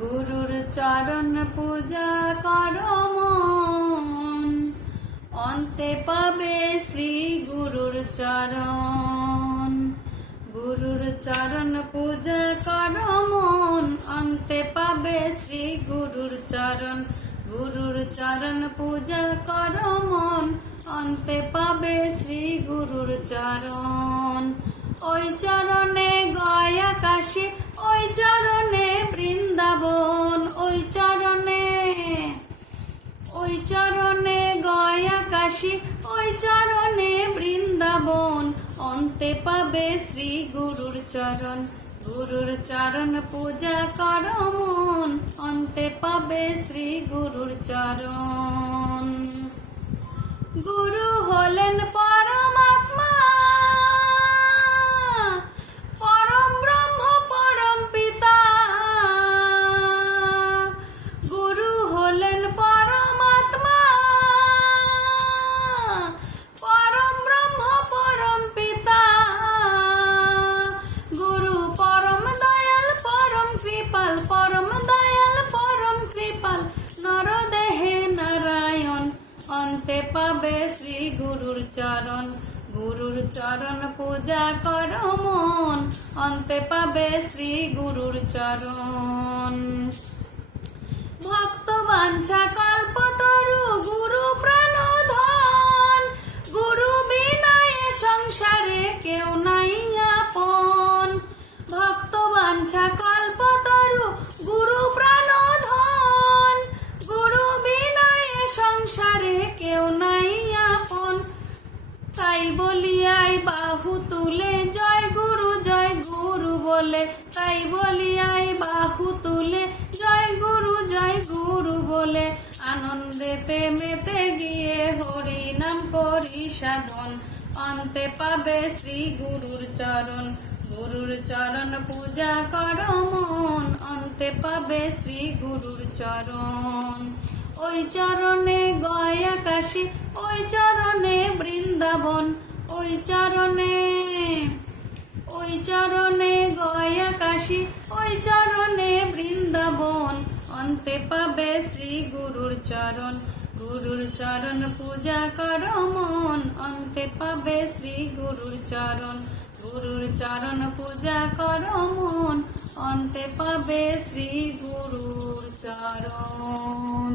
গুরুর চরণ পূজা করো মন, অন্তে পাবে শ্রী গুরুর চরণ। গুরুর চরণ পূজা করো মন, অন্তে পাবে শ্রী গুরুর চরণ। গুরুর চরণ পূজা করো মন, অন্তে পাবে শ্রী গুরুর চরণ। ওই চরণে গয়া কাশী, ওই চরণে বৃন্দাবন, ওই চরণে গয়া কাশী, ওই চরণে বৃন্দাবন, অন্তে পাবে শ্রী গুরুর চরণ। গুরুর চরণ পূজা করো মন, অন্তে পাবে শ্রী গুরুর চরণ। গুরু হলেন পরমাত্মা, পরম ব্রহ্ম, পরম পিতা। গুরু হলেন পরমাত্মা, পরম ব্রহ্ম, পরম পিতা। গুরু পরম দয়াল, পরম কৃপাল, পরম দয়াল, পরম কৃপাল, নরদেহে নারায়ণ, অন্তে পাবে শ্রী গুরুর চরণ। গুরুর চরণ পূজা করো মন, অন্তে পাবে শ্রী গুরুর চরণ। ভক্ত বাঞ্ছা কল্পতরু, গুরু প্রাণধন। গুরু বিনা এ সংসারে কেউ নাই আপন। ভক্ত বাঞ্ছা কল্পতরু, গুরু প্রাণধন। গুরু বিনা এ সংসারে কেউ নাই আপন। তাই বলিয়াই বাহু তুলে জয় গুরু বলে, তাই বলিয়াই বাহু তুলে জয় গুরু বলে, আনন্দেতে মেতে গিয়ে হরি নাম করি সাধন, অন্তে পাবে শ্রী গুরুর চরণ। গুরুর চরণ পূজা করো মন, অন্তে পাবে শ্রী গুরুর চরণ। ওই চরণে গয়া কাশী, ওই চরণে বৃন্দাবন, ওই চরণে গয়া কাশী, ওই চরণে বৃন্দাবন, অন্তে পাবে শ্রী গুরুর চরণ। গুরুর চরণ পূজা করো মন, অন্তে পাবে শ্রী গুরুর চরণ। গুরুর চরণ পূজা করো মন, অন্তে পাবে শ্রী গুরুর চরণ।